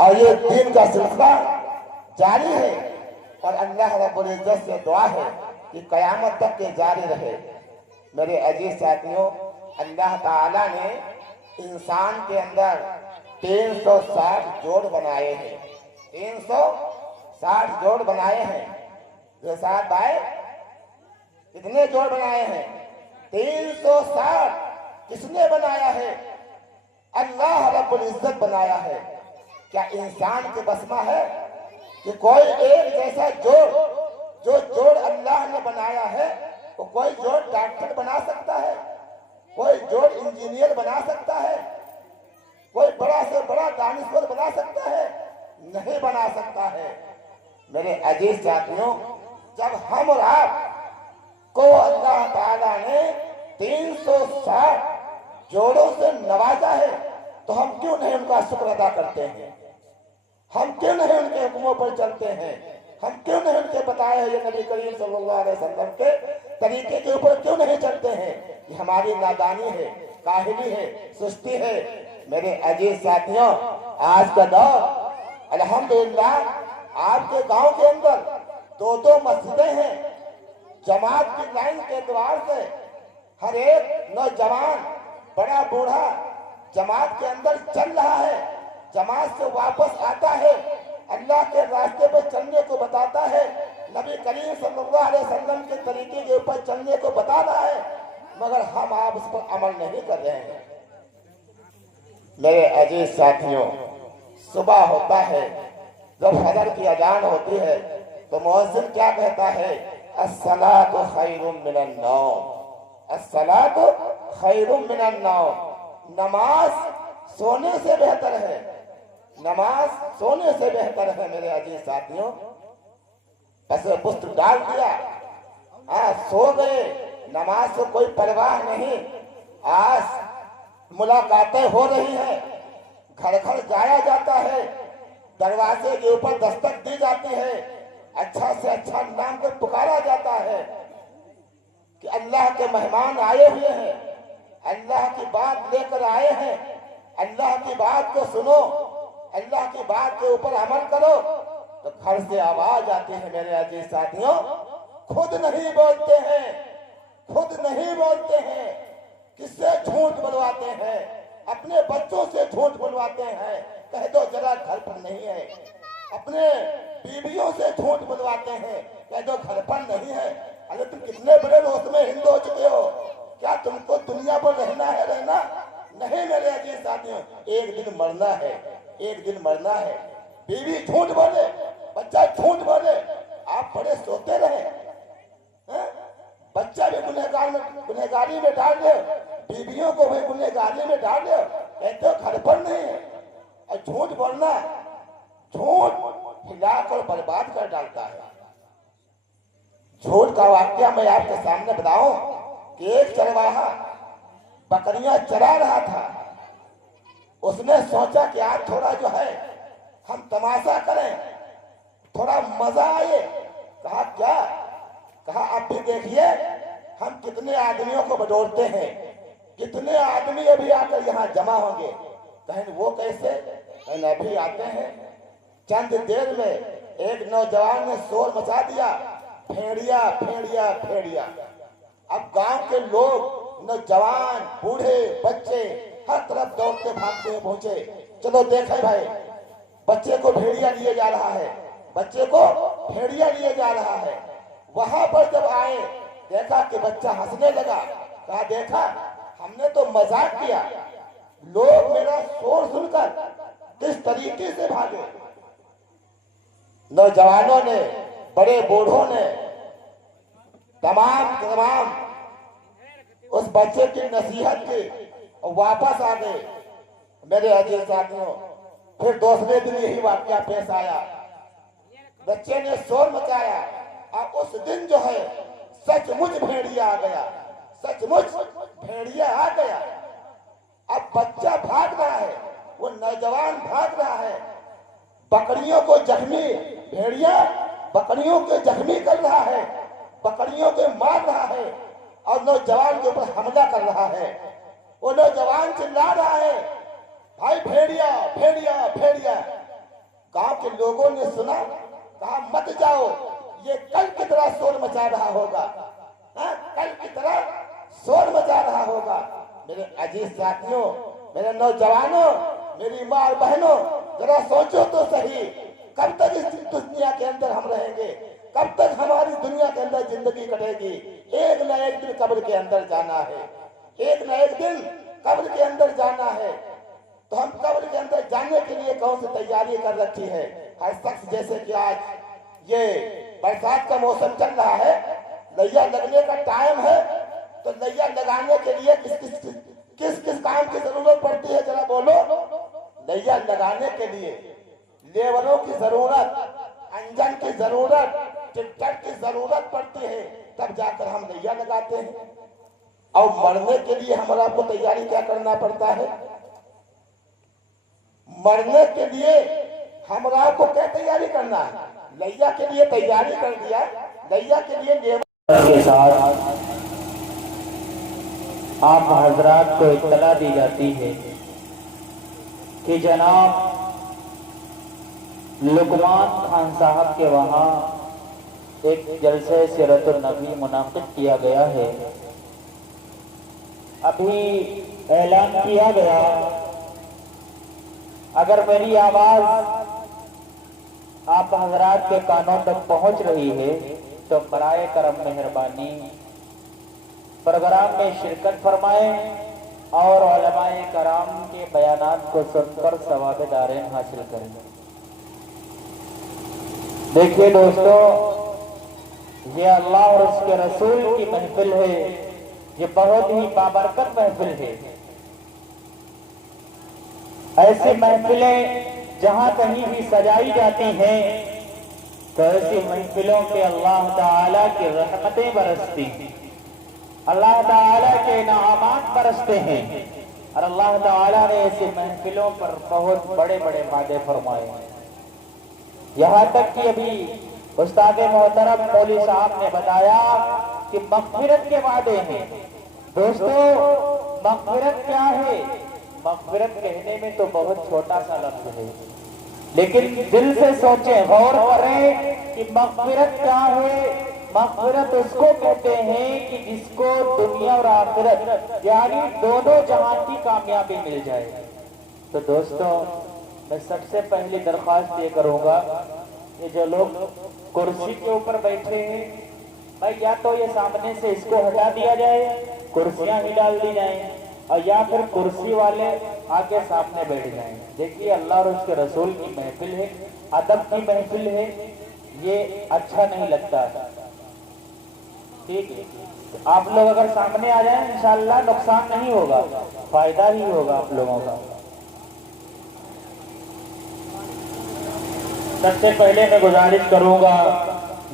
اور یہ دین کا سلسلہ جاری ہے اور اللہ رب العزت سے دعا ہے کہ قیامت تک کے جاری رہے۔ میرے عزیز ساتھیوں، اللہ تعالیٰ نے انسان کے اندر 360 جوڑ بنائے ہیں، 360 جوڑ بنائے ہیں۔ جو ساتھ بھائی کتنے جوڑ بنائے ہیں؟ 360۔ کس نے بنایا ہے؟ اللہ رب العزت بنایا ہے۔ کیا انسان کے بس میں ہے کہ کوئی ایک جیسا جو جوڑ اللہ نے بنایا ہے وہ کوئی جوڑ ڈاکٹر بنا سکتا ہے؟ کوئی جوڑ انجینئر بنا سکتا ہے؟ کوئی بڑا سے بڑا دانشور بنا سکتا ہے؟ نہیں بنا سکتا ہے۔ میرے عزیز ساتھیوں، جب ہم اور آپ کو اللہ تعالیٰ نے 360 جوڑوں سے نوازا ہے تو ہم کیوں نہیں ان کا شکر ادا کرتے ہیں؟ ہم کیوں نہیں ان کے حکموں پر چلتے ہیں؟ ہم کیوں نہیں ان کے بتائے ہوئے نبی کریم صلی اللہ علیہ وسلم کے طریقے کے اوپر کیوں نہیں چلتے ہیں؟ یہ ہماری نادانی ہے، کاہلی ہے، سستی ہے۔ میرے عزیز ساتھیوں، آج کا دور الحمدللہ آپ کے گاؤں کے اندر 2 مسجدیں ہیں۔ جماعت کی لائن کے اعتبار سے ہر ایک نوجوان بڑا بوڑھا جماعت کے اندر چل رہا ہے، جماعت سے واپس آتا ہے، اللہ کے راستے پہ چلنے کو بتاتا ہے، نبی کریم صلی اللہ علیہ وسلم کے طریقے کے اوپر چلنے کو بتا رہا ہے، مگر ہم آپ اس پر عمل نہیں کر رہے ہیں۔ میرے عزیز ساتھیوں، صبح ہوتا ہے، جب فجر کی اذان ہوتی ہے تو مؤذن کیا کہتا ہے؟ الصلاۃ خیر من النوم، الصلاۃ خیر من النوم۔ نماز سونے سے بہتر ہے، نماز سونے سے بہتر ہے۔ میرے عزیز ساتھیوں، بس پست ڈال دیا، سو گئے، نماز سے کوئی پرواہ نہیں۔ آج ملاقاتیں ہو رہی ہیں، گھر گھر جایا جاتا ہے، دروازے کے اوپر دستک دی جاتی ہے، اچھا سے اچھا نام کو پکارا جاتا ہے کہ اللہ کے مہمان آئے ہوئے ہیں، اللہ کی بات لے کر آئے ہیں، اللہ کی بات کو سنو، اللہ کی بات کے اوپر عمل کرو۔ تو گھر سے آواز آتی ہے۔ میرے عزیز ساتھیوں، خود نہیں بولتے ہیں، خود نہیں بولتے ہیں، کس سے جھوٹ بلواتے ہیں؟ اپنے بچوں سے جھوٹ بلواتے ہیں، کہہ دو ذرا گھر پر نہیں ہے۔ اپنے بیویوں سے جھوٹ بلواتے ہیں، کہہ دو گھر پر نہیں ہے۔ ارے تم کتنے بڑے روز میں ہند ہو چکے ہو، کیا تم کو دنیا پر رہنا ہے؟ رہنا نہیں۔ میرے عزیز ساتھیوں، ایک دن مرنا ہے، ایک دن مرنا ہے۔ بیوی جھوٹ بولے، بچہ جھوٹ بولے، آپ بڑے سوتے رہے، بچہ بھی گنہگاری میں ڈال دے، بیویوں کو بھی گنہگاری میں ڈال دے، کہتے ہو گھر پر نہیں ہے۔ اور جھوٹ بولنا، جھوٹ ہلا کر برباد کر ڈالتا ہے۔ جھوٹ کا واقعہ میں آپ کے سامنے بتاؤں کہ ایک چرواہا بکریاں چرا رہا تھا۔ اس نے سوچا کہ آج تھوڑا جو ہے ہم تماشا کریں، تھوڑا مزہ آئے۔ کہا کیا؟ کہا اب بھی دیکھیے ہم کتنے آدمیوں کو بٹورتے ہیں، کتنے آدمی ابھی آ کر یہاں جمع ہوں گے۔ کہیں وہ کیسے؟ کہیں ابھی آتے ہیں۔ چند دیر میں ایک نوجوان نے شور مچا دیا، پھیڑیا پھیڑیا پھیڑیا۔ اب گاؤں کے لوگ، نوجوان، بوڑھے، بچے ہر طرف دوڑتے بھاگتے پہنچے۔ چلو دیکھیں بھائی، بچے کو بھیڑیا لیے جا رہا ہے، بچے کو بھیڑیا لیے جا رہا ہے۔ وہاں پر جب آئے، دیکھا کہ بچہ ہنسنے لگا۔ کہا دیکھا ہم نے تو مذاق کیا، لوگ میرا شور سن کر کس طریقے سے بھاگے۔ نوجوانوں نے، بڑے بوڑھوں نے، تمام اس بچے کی نصیحت کی اور واپس آ گئے۔ میرے عزیز ساتھیوں، پھر دوسرے دن یہی واقعہ پیش آیا، بچے نے شور مچایا، اور اس دن جو ہے سچ مچ بھیڑیا آ گیا، سچ مچ بھیڑیا آ گیا۔ اب بچہ بھاگ رہا ہے، وہ نوجوان بھاگ رہا ہے، بکریوں کو زخمی، بھیڑیا بکریوں کو زخمی کر رہا ہے، بکریوں کو مار رہا ہے اور نوجوان کے اوپر حملہ کر رہا ہے۔ وہ نوجوان چلا رہا ہے، بھائی بھیڑیا بھیڑیا بھیڑیا۔ गांव के लोगों ने सुना, कहा मत जाओ, ये कल की तरह शोर मचा रहा होगा, कल की तरह शोर मचा रहा होगा। मेरे अजीज साथियों, मेरे नौजवानों, मेरी माँ और बहनों, जरा सोचो तो सही, कब तक इस दुनिया के अंदर हम रहेंगे, कब तक हमारी दुनिया के अंदर जिंदगी कटेगी। एक न एक दिन कब्र के अंदर जाना है, एक न एक दिन कब्र के अंदर जाना है। तो हम कब्र के अंदर जाने के लिए कौन सी तैयारी कर रखी है? हर शख्स, जैसे कि आज ये बरसात का मौसम चल रहा है, लैया लगने का टाइम है, तो लैया लगाने के लिए किस किस काम की जरूरत पड़ती है, जरा बोलो। लैया लगाने के लिए लेबरों की जरूरत, इंजन की जरूरत, ट्रैक्टर की जरूरत पड़ती है, तब जाकर हम लैया लगाते हैं। और मरने के लिए हमारा आपको तैयारी क्या करना पड़ता है? मरने के लिए हमारा आपको क्या तैयारी करना है? लैया के लिए तैयारी कर दिया, लैया के लिए लेबर के साथ आप हजरात को इत्तला दी जाती है कि जनाब लुकमान खान साहब के वहाँ एक जलसे सीरतुन नबी मुनाकिद किया गया है। अभी ऐलान किया गया, अगर मेरी आवाज आप हजरात के कानों तक पहुंच रही है तो बराए करम मेहरबानी प्रोग्राम में शिरकत फरमाएं और उलमाए कराम के बयानात को सुनकर सवाब दारैन हासिल करें। देखिए दोस्तों, ये अल्लाह और उसके रसूल की महफिल है, ये बहुत ही बाबरकत महफिल है। ऐसी महफिलें जहां कहीं भी सजाई जाती हैं तो ऐसी महफिलों पे अल्लाह ताला की रहमतें बरसती हैं, अल्लाह ताला के इनामात बरसते हैं, और अल्लाह ताला ने ऐसी महफिलों पर बहुत बड़े बड़े वादे फरमाए हैं। यहाँ तक कि अभी उस्ताद मोहतरम मौलवी साहब ने बताया कि मग़फ़िरत के वादे हैं। दोस्तों, मग़फ़िरत क्या है? मग़फ़िरत कहने में तो बहुत छोटा सा लफ्ज़ है, लेकिन दिल से सोचें, गौर करें कि मग़फ़िरत क्या है। मग़फ़िरत उसको कहते हैं कि जिसको दुनिया और आखिरत यानी दोनों जहां की कामयाबी मिल जाए। तो दोस्तों, मैं सबसे पहली दरख्वास्त ये करूंगा, ये जो लोग कुर्सी के ऊपर बैठे हैं, भाई या तो ये सामने से इसको हटा दिया जाए, कुर्सियां ही डाल दी जाएं, और या फिर कुर्सी वाले आगे सामने बैठ जाएं। देखिए, अल्लाह और उसके रसूल की महफिल है, अदब की महफिल है, ये अच्छा नहीं लगता। ठीक है, तो आप लोग अगर सामने आ जाएं, इंशाअल्लाह नुकसान नहीं होगा, फायदा ही होगा आप लोगों का। सबसे पहले मैं गुजारिश करूंगा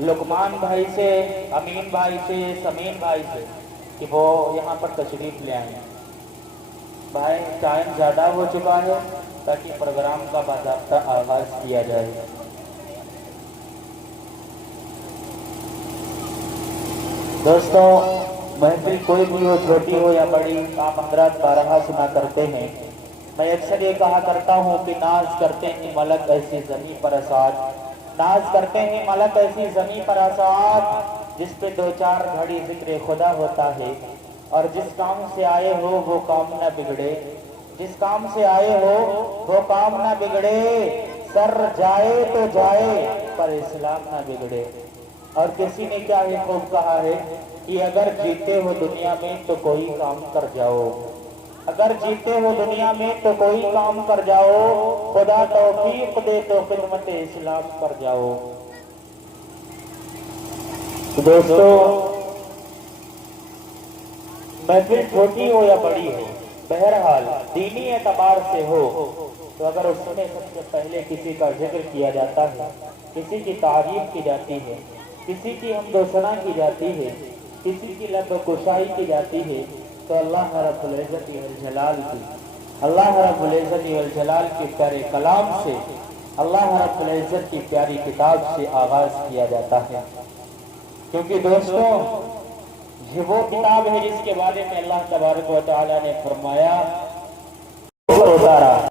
लुकमान भाई से, अमीन भाई से, समीन भाई से कि वो यहाँ पर तशरीफ ले आए। भाई, टाइम ज़्यादा हो चुका है ताकि प्रोग्राम का बाकायदा आगाज किया जाए। दोस्तों, महफिल कोई भी हो, छोटी हो या बड़ी, आप हज़रात बारहा सुना करते हैं। मैं अक्सर ये कहा करता हूँ कि नाज करते हैं मलक ऐसी ज़मीं पर आसाद, नाज करते हैं मलक ऐसी ज़मीं पर आसाद, जिस पे दो चार घड़ी जिक्र खुदा होता है, और जिस काम से आए हो वो काम ना बिगड़े, जिस काम से आए हो वो काम ना बिगड़े, सर जाए तो जाए पर इस्लाम ना बिगड़े। और किसी ने क्या ही खूब कहा है कि अगर जीते हो दुनिया में तो कोई काम कर जाओ, अगर जीते हो दुनिया में तो कोई काम कर जाओ, खुदा तौफीक दे तो खिदमत इस्लाम कर जाओ। तो दोस्तों, महफिल छोटी हो या बड़ी हो, बहरहाल दीनी एतबार से हो, तो अगर उसमें सबसे पहले किसी का जिक्र किया जाता है, किसी की तारीफ की जाती है, किसी की हमदोसना की जाती है, किसी की लब कुशाई की जाती है, तो अल्लाह रब्बुल इज्जत वल जलाल की, अल्लाह रब्बुल इज्जत वल जलाल के प्यारे कलाम से, अल्लाह रब्बुल इज्जत की प्यारी किताब से आगाज किया जाता है। क्योंकि दोस्तों, ये वो किताब है जिसके बारे में अल्लाह तबारक व तआला ने फरमाया, उतारा